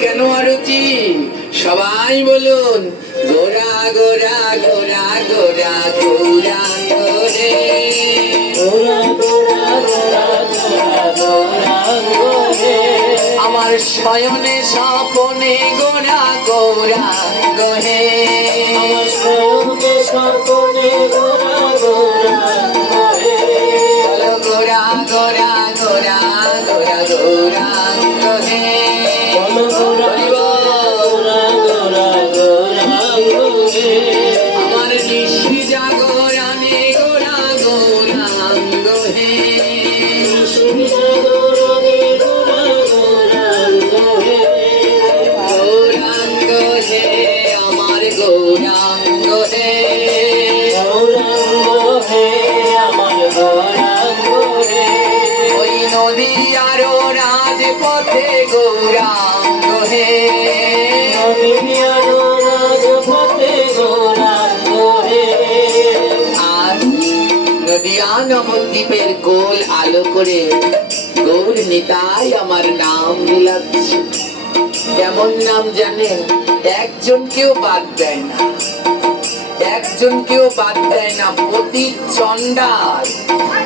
কেন আরতি? সবাই বলুন, গোরা গোরা গোরা গোরা গৌরাঙ্গ রে। আমার শয়নে স্বপনে গোরা গৌরাঙ্গ হে। বলো গোরা গোরা গোরা গোরা গৌরাঙ্গ হে। আমার নিশি জাগরণে গোরা গৌরাঙ্গ হে। গৌরাঙ্গ হে আমার গৌরাঙ্গ হে। ওই নদী আরো রাজপথে গৌরাঙ্গ হে। আর নদিয়া নবদ্বীপের গোল আলো করে গৌর নিতাই আমার নাম বিলাচ্ছে। কেমন নাম জানেন? একজনকেও বাদ দেয় না, একজনকেও বাদ দেয় না। পতি চণ্ডাল